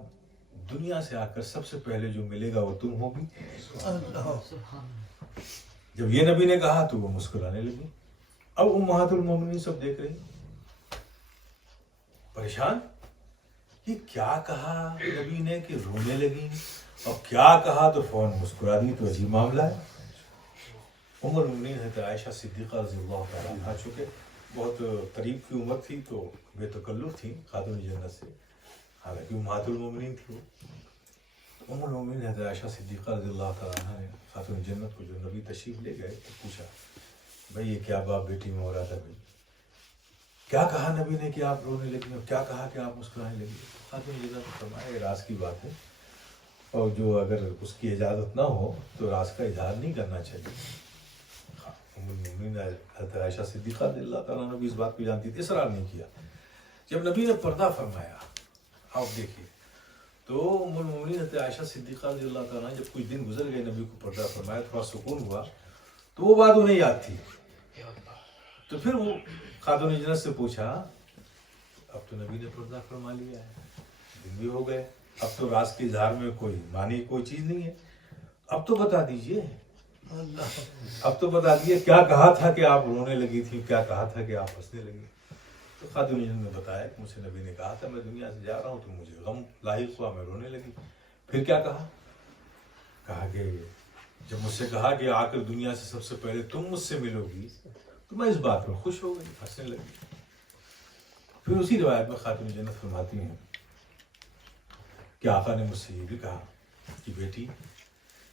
دنیا سے آ کر سب سے پہلے جو ملے گا وہ تم ہوگی؟ جب یہ نبی نے کہا تو وہ مسکرانے لگی۔ اب امہات المومنین سب دیکھ رہی، پریشان، یہ کیا کہا نبی نے کہ رونے لگی، اور کیا کہا تو فوراً مسکرا دی، تو عجیب معاملہ ہے۔ ام المومنین حضرت عائشہ صدیقہ رضی اللہ تعالیٰ عنہا، چونکہ بہت قریب کی عمر تھی تو بے تکلف تھی خاتون جنت سے، حالانکہ امہات المومنین تھی وہ۔ ام المومنین حضرت عائشہ صدیقہ رضی اللہ تعالیٰ عنہا نے خاتون جنت کو جو نبی تشریف لے گئے تو پوچھا، بھئی یہ کیا باپ بیٹی میں ہو رہا تھا، بھئی کیا کہا نبی نے کہ آپ رونے لگی، اور کیا کہا کہ آپ مسکرانے لگی؟ خاتون جنت نے فرمایا، یہ راز کی بات ہے، اور جو اگر اس کی اجازت نہ ہو تو راز کا اظہار نہیں کرنا چاہیے۔ ام المومنین حضرت عائشہ صدیقہ رضی اللہ تعالیٰ عنہ بھی اس بات کو جانتی تھی، اصرار نہیں کیا۔ جب نبی نے پردہ فرمایا، آپ دیکھیے، تو ام المومنین حضرت عائشہ صدیقہ رضی اللہ تعالیٰ عنہ جب کچھ دن گزر گئے، نبی کو پردہ فرمایا، تھوڑا سکون ہوا، تو وہ بات انہیں یاد تھی۔ تو پھر وہ خاتون جنت سے پوچھا، اب تو نبی نے پردہ فرما لیا ہے، دن بھی ہو گئے، اب تو راز کے اظہار میں کوئی معنی کوئی چیز نہیں ہے، اب تو بتا دیجئے، اب تو بتا دیجئے کیا کہا تھا کہ آپ رونے لگی تھی، کیا کہا تھا کہ آپ ہنسنے لگی؟ تو خاتون جنت نے بتایا کہ مجھ سے نبی نے کہا تھا میں دنیا سے جا رہا ہوں، تو مجھے غم لاحق ہوا، میں رونے لگی۔ پھر کیا کہا؟ کہا کہ جب مجھ سے کہا کہ آ کر دنیا سے سب سے پہلے تم مجھ سے ملو گی تو میں اس بات میں خوش ہو گئی، ہنسنے لگی۔ پھر اسی روایت میں خاتون جنت فرماتی ہیں کہ آقا نے مجھ سے یہ بھی کہا کہ بیٹی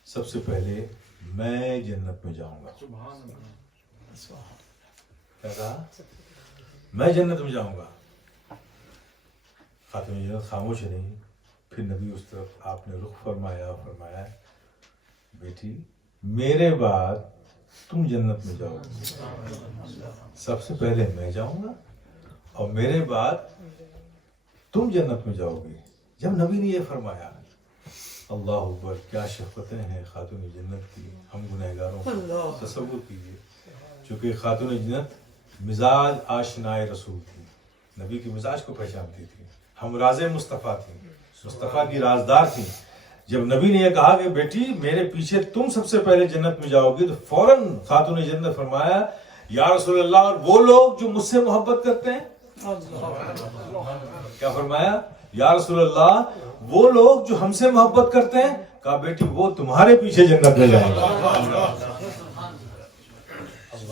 سب سے پہلے میں جنت میں جاؤں گا۔ کیا کہا؟ میں جنت میں جاؤں گا۔ خاتون جنت خاموش نہیں، پھر نبی اس طرف آپ نے رخ فرمایا، فرمایا بیٹی میرے بعد تم جنت میں جاؤ گے، سب سے پہلے میں جاؤں گا اور میرے بعد تم جنت میں جاؤ گے۔ جب نبی نے یہ فرمایا، اللہ اکبر، کیا شفقتیں ہیں خاتون جنت کی، ہم گنہگاروں کو تصور کیجیے۔ چونکہ خاتون جنت مزاج آشنائے رسول تھی، نبی کے مزاج کو پہچانتی تھی، ہم راز مصطفیٰ تھی، مصطفیٰ کی رازدار تھی۔ جب نبی نے یہ کہا کہ بیٹی میرے پیچھے تم سب سے پہلے جنت میں جاؤ گی، تو فوراً خاتون جنت فرمایا یا رسول اللہ، اور وہ لوگ جو مجھ سے محبت کرتے ہیں، کیا فرمایا؟ یا رسول اللہ وہ لوگ جو ہم سے محبت کرتے ہیں، کہا بیٹی وہ تمہارے پیچھے جنت میں جائیں گے۔ اللہ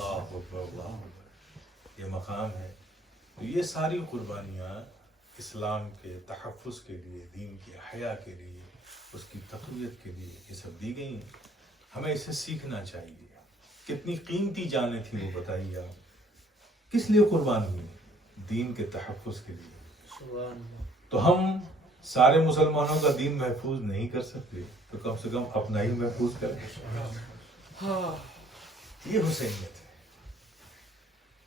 اکبر، اللہ اکبر، یہ مقام ہے۔ تو یہ ساری قربانیاں اسلام کے تحفظ کے لیے، دین کی حیا کے لیے، اس کی تقویت کے لیے یہ سب دی گئی ہیں۔ ہمیں اسے سیکھنا چاہیے۔ کتنی قیمتی جانیں تھیں وہ بتائیے آپ، کس لیے قربان ہوئی؟ دین کے تحفظ کے لیے۔ تو ہم سارے مسلمانوں کا دین محفوظ نہیں کر سکتے تو کم سے کم اپنا ہی محفوظ کریں۔ یہ حسینیت ہے۔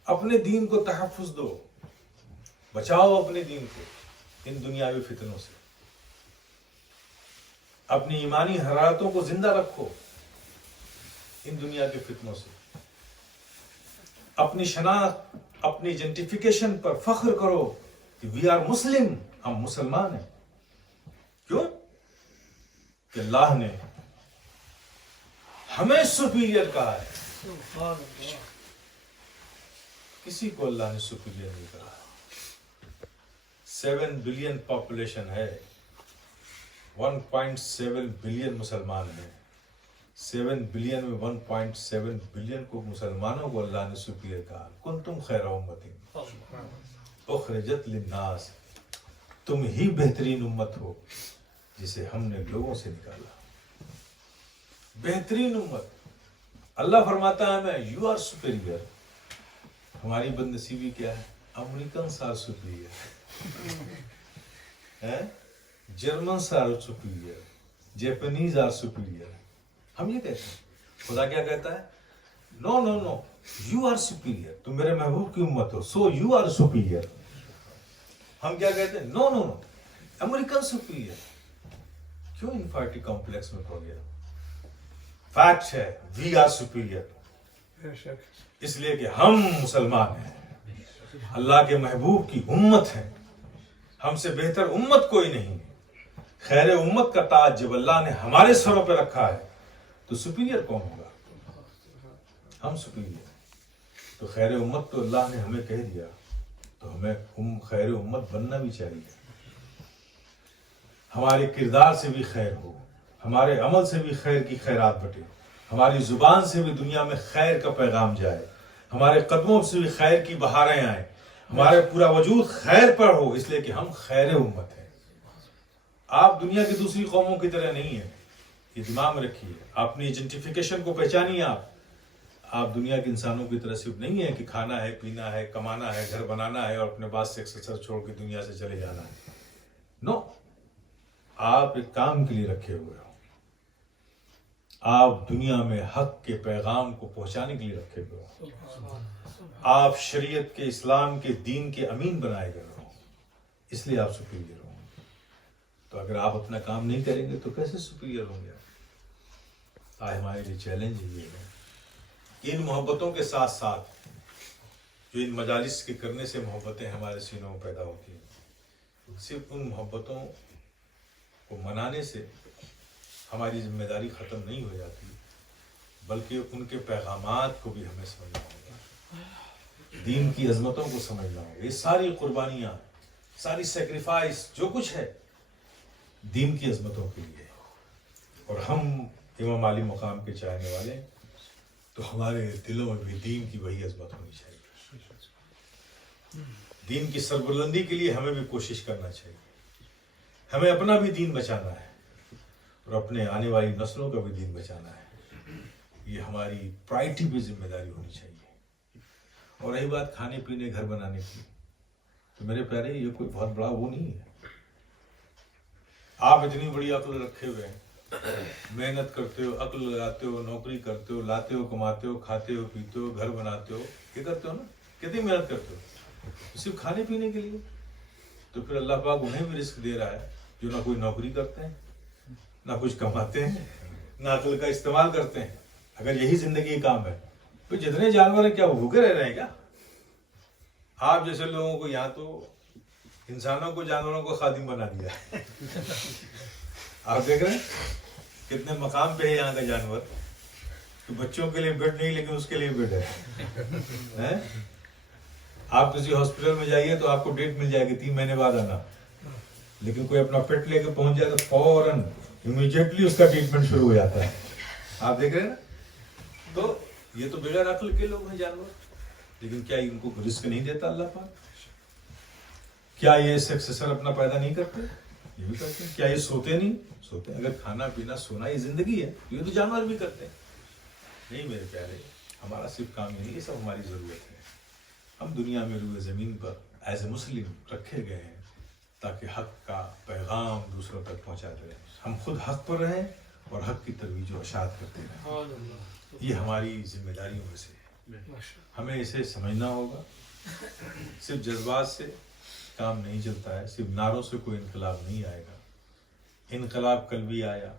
اپنے دین کو تحفظ دو، بچاؤ اپنے دین کو ان دنیاوی فتنوں سے، اپنی ایمانی حرارتوں کو زندہ رکھو ان دنیا کے فتنوں سے، اپنی شناخت، اپنی آئیڈینٹیفیکیشن پر فخر کرو کہ وی آر مسلم، ہم مسلمان ہیں۔ کیوں؟ کہ اللہ نے ہمیں سپیریئر کہا ہے، کسی کو اللہ نے سپیریئر نہیں کہا۔ 7 بلین پاپولیشن ہے، 1.7 بلین مسلمان ہیں۔ 7 بلین میں 1.7 بلین کو مسلمانوں کو اللہ نے سپیریئر کہا۔ کنتم خیر امت اخرجت للناس، تم ہی بہترین امت ہو جسے ہم نے لوگوں سے نکالا۔ بہترین امت، اللہ فرماتا ہے میں یو آر سپیریئر۔ ہماری بد نصیبی کیا ہے؟ Americans are superior, Germans are superior, Japanese are superior. ہم یہ کہتے ہیں، خدا کیا کہتا ہے؟ No no no, you are superior, تم میرے محبوب کی امت ہو، سو یو آر سپیریئر۔ ہم کیا کہتے ہیں؟ No no no, American superior. کیوں انفارٹی کمپلیکس میں پڑ گیا؟ فیکٹ ہے وی آر سپیریئر، اس لیے کہ ہم مسلمان ہیں، اللہ کے محبوب کی امت ہے، ہم سے بہتر امت کوئی نہیں۔ خیر امت کا تاج جب اللہ نے ہمارے سروں پہ رکھا ہے تو سپیریئر کون ہوگا؟ ہم سپیریئر۔ تو خیر امت تو اللہ نے ہمیں کہہ دیا، تو ہمیں خیر امت بننا بھی چاہیے۔ ہمارے کردار سے بھی خیر ہو، ہمارے عمل سے بھی خیر کی خیرات بٹے، ہماری زبان سے بھی دنیا میں خیر کا پیغام جائے، ہمارے قدموں سے بھی خیر کی بہاریں آئیں، ہمارے پورا وجود خیر پر ہو، اس لیے کہ ہم خیر امت ہیں۔ آپ دنیا کی دوسری قوموں کی طرح نہیں ہیں، یہ دماغ میں رکھیے۔ اپنی آئیڈینٹیفیکیشن کو پہچانیے۔ آپ دنیا کے انسانوں کی طرح صرف نہیں ہیں کہ کھانا ہے، پینا ہے، کمانا ہے، گھر بنانا ہے اور اپنے بعد سے سر چھوڑ کے دنیا سے چلے جانا ہے۔ نو، آپ ایک کام کے لیے رکھے ہوئے ہو، آپ دنیا میں حق کے پیغام کو پہنچانے کے لیے رکھے ہوئے ہو، آپ شریعت کے، اسلام کے، دین کے امین بنائے گئے ہو، اس لیے آپ سپیریئر ہو۔ تو اگر آپ اپنا کام نہیں کریں گے تو کیسے سپیریئر ہوں گے؟ آج ہمارے لیے چیلنج یہ ہے کہ ان محبتوں کے ساتھ ساتھ جو ان مجالس کے کرنے سے محبتیں ہمارے سینوں میں پیدا ہوتی ہیں، صرف ان محبتوں کو منانے سے ہماری ذمہ داری ختم نہیں ہو جاتی، بلکہ ان کے پیغامات کو بھی ہمیں سمجھنا ہوگا، دین کی عظمتوں کو سمجھنا ہوگا۔ یہ ساری قربانیاں، ساری سیکریفائس جو کچھ ہے دین کی عظمتوں کے لیے، اور ہم امام علی مقام کے چاہنے والے، تو ہمارے دلوں میں بھی دین کی وہی عظمت ہونی چاہیے۔ دین کی سربلندی کے لیے ہمیں بھی کوشش کرنا چاہیے۔ ہمیں اپنا بھی دین بچانا ہے اور اپنے آنے والی نسلوں کا بھی دین بچانا ہے۔ یہ ہماری پرائرٹی بھی ذمہ داری ہونی چاہیے۔ اور رہی بات کھانے پینے، گھر بنانے کی، تو میرے پیارے یہ کوئی بہت بڑا وہ نہیں ہے۔ آپ اتنی بڑی عقل رکھے ہوئے ہیں، محنت کرتے ہو، عقل لگاتے ہو، نوکری کرتے ہو، لاتے ہو، کماتے ہو، کھاتے ہو، پیتے ہو، گھر بناتے ہو، یہ کرتے ہو نا، کتنی محنت کرتے ہو صرف کھانے پینے کے لیے. تو پھر اللہ پاک انہیں بھی رزق دے رہا ہے جو نہ کوئی نوکری کرتے ہیں، نہ کچھ کماتے ہیں، نہ عقل کا استعمال کرتے ہیں. اگر یہی زندگی کام ہے تو جتنے جانور ہیں کیا وہ بھوکے رہ رہے ہیں کیا؟ آپ جیسے لوگوں کو یہاں تو انسانوں کو جانوروں کو خادم بنا دیا ہے. آپ دیکھ رہے ہیں کتنے مقام پہ ہے یہاں کا جانور کہ بچوں کے لیے بیڈ نہیں لیکن اس کے لیے بیڈ ہے. آپ کسی ہاسپٹل میں جائیے تو آپ کو ڈیٹ مل جائے گی 3 مہینے بعد آنا، لیکن کوئی اپنا پیٹ لے کے پہنچ جائے تو فوراً امیڈیٹلی اس کا ٹریٹمنٹ شروع ہو جاتا ہے. آپ دیکھ رہے ہیں نا. تو یہ تو بغیر عقل کے لوگ ہیں جانور. لیکن کیا ان کو رزق نہیں دیتا اللہ پاک؟ کیا یہ سکسیسر اپنا پیدا نہیں کرتے؟ یہ بھی کرتے ہیں. کیا یہ سوتے نہیں؟ سوتے ہیں. اگر کھانا پینا سونا یہ زندگی ہے تو یہ تو جانور بھی کرتے ہیں. نہیں میرے پیارے، ہمارا صرف کام یہ نہیں، یہ سب ہماری ضرورت ہے. ہم دنیا میں روئے زمین پر ایز اے مسلم رکھے گئے ہیں تاکہ حق کا پیغام دوسروں تک پہنچاتے رہیں. ہم خود حق پر رہیں اور حق کی ترویج و اشاعت کرتے رہیں. یہ ہماری ذمہ داریوں میں سے ہے. ہمیں اسے سمجھنا ہوگا. صرف جذبات سے کام نہیں چلتا ہے، صرف نعروں سے کوئی انقلاب نہیں آئے گا. انقلاب کل بھی آیا،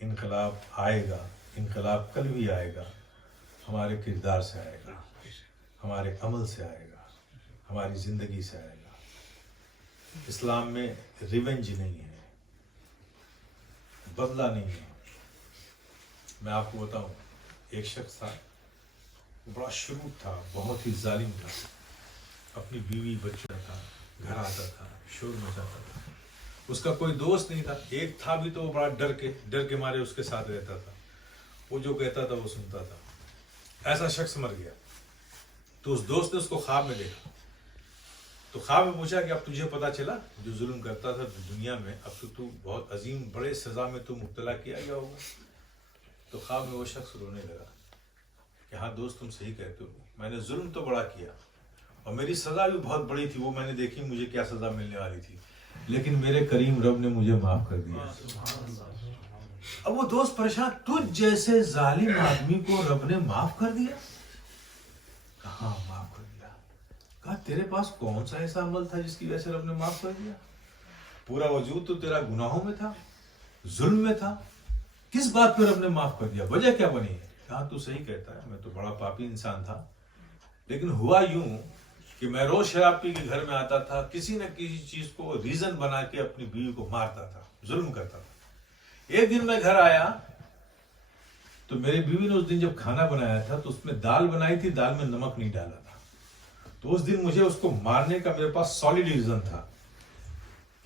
انقلاب آئے گا، انقلاب کل بھی آئے گا. ہمارے کردار سے آئے گا، ہمارے عمل سے آئے گا، ہماری زندگی سے آئے گا. اسلام میں ریونج نہیں ہے، بدلہ نہیں ہے. میں آپ کو بتاؤں، ایک شخص تھا، بڑا شرور تھا، بہت ہی ظالم تھا. اپنی بیوی بچوں تھا، گھر آتا تھا، شور مچاتا تھا. اس کا کوئی دوست نہیں تھا. ایک تھا بھی تو وہ بڑا ڈر کے مارے اس کے ساتھ رہتا تھا. وہ جو کہتا تھا وہ سنتا تھا. ایسا شخص مر گیا. تو اس دوست نے اس کو خواب میں دیکھا. تو خواب میں پوچھا کہ اب تجھے پتا چلا جو ظلم کرتا تھا دنیا میں، اب تو بہت عظیم بڑے سزا میں تو مبتلا کیا گیا ہوگا. تو خواب میں وہ شخص رونے لگا کہ ہاں دوست تم صحیح کہتے ہو، میں نے ظلم تو بڑا کیا اور میری سزا بھی بہت بڑی تھی. وہ میں نے دیکھی مجھے کیا سزا ملنے والی تھی، لیکن میرے کریم رب نے مجھے معاف کر دیا. اب وہ دوست پریشان، تجھ جیسے ظالم آدمی کو رب نے معاف کر دیا؟ کہاں معاف کر دیا؟ کہا تیرے پاس کون سا ایسا عمل تھا جس کی وجہ سے رب نے معاف کر دیا؟ پورا وجود تو تیرا گناہوں میں تھا، ظلم میں تھا. کس بات پہ رب نے معاف کر دیا؟ وجہ کیا بنی ہے؟ کہا تو صحیح کہتا ہے، میں تو بڑا پاپی انسان تھا، لیکن ہوا یوں کہ میں روز شراب پی کے گھر میں آتا تھا، کسی نہ کسی چیز کو ریزن بنا کے اپنی بیوی کو مارتا تھا، ظلم کرتا تھا. ایک دن میں گھر آیا تو میری بیوی نے اس دن جب کھانا بنایا تھا تو اس میں دال بنائی تھی، دال میں نمک نہیں ڈالا تھا. تو اس دن مجھے اس کو مارنے کا میرے پاس سالڈ ریزن تھا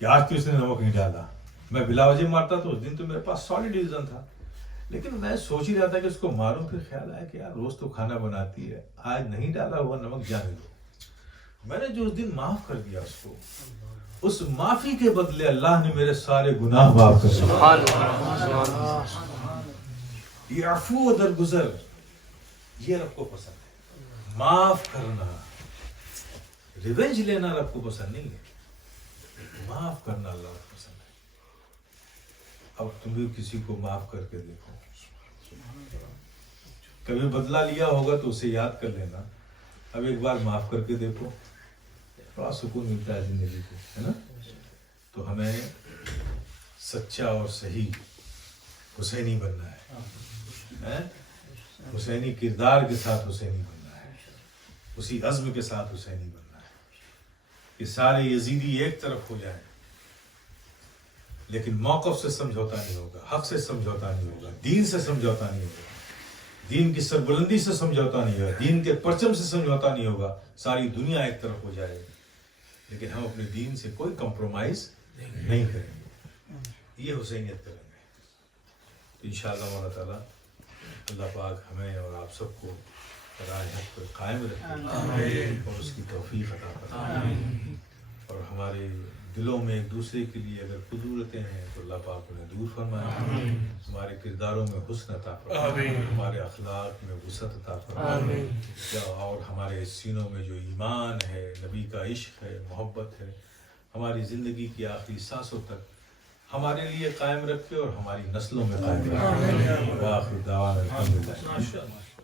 کہ آج تو اس نے نمک نہیں ڈالا. میں بلا وجہ مارتا تو اس دن تو میرے پاس سالڈ ریزن تھا. لیکن میں سوچ ہی رہا تھا کہ اس کو ماروں. پھر خیال آیا کہ یار روز تو کھانا بناتی ہے، آج نہیں ڈالا ہوا نمک، جانے دو. میں نے جو اس دن معاف کر دیا اس کو، اس معافی کے بدلے اللہ نے میرے سارے گناہ معاف کر دیے. یہ عفو و درگزر یہ رب کو پسند ہے. معاف کرنا، ریونج لینا رب کو پسند نہیں ہے. معاف کرنا اللہ کو پسند ہے. اب تم بھی کسی کو معاف کر کے دیکھو. کبھی بدلہ لیا ہوگا تو اسے یاد کر لینا. اب ایک بار معاف کر کے دیکھو، بڑا سکون ملتا ہے زندگی کو، ہے نا. تو ہمیں سچا اور صحیح حسینی بننا ہے. حسینی کردار کے ساتھ حسینی بننا ہے، اسی عزم کے ساتھ حسینی بننا ہے کہ سارے یزیدی ایک طرف ہو جائیں، لیکن موقف سے سمجھوتا نہیں ہوگا، حق سے سمجھوتا نہیں ہوگا، دین سے سمجھوتا نہیں ہوگا، دین کی سربلندی سے سمجھوتا نہیں ہوگا، دین کے پرچم سے سمجھوتا نہیں ہوگا. ساری دنیا ایک طرف ہو جائے لیکن ہم اپنے دین سے کوئی کمپرومائز نہیں کریں گے. یہ حسینیت کریں گے تو انشاءاللہ مولا تعالیٰ اللہ پاک ہمیں اور آپ سب کو راہ حق پر قائم رکھے اور اس کی توفیق عطا فرمائے. اور ہمارے دلوں میں ایک دوسرے کے لیے اگر قدورتیں ہیں تو اللہ پاک انہیں دور فرمائے. ہمارے کرداروں میں حسن عطا فرمائے، ہمارے اخلاق میں وسعت عطا فرمائے، اور ہمارے سینوں میں جو ایمان ہے، نبی کا عشق ہے، محبت ہے، ہماری زندگی کی آخری سانسوں تک ہمارے لیے قائم رکھے اور ہماری نسلوں میں قائم رکھے. وآخر دعوانا الحمدللہ.